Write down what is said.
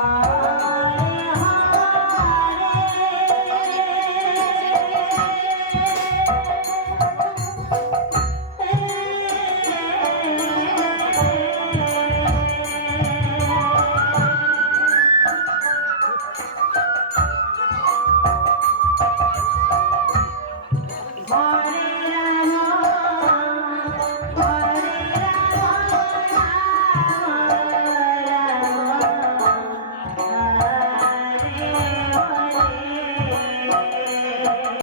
bye.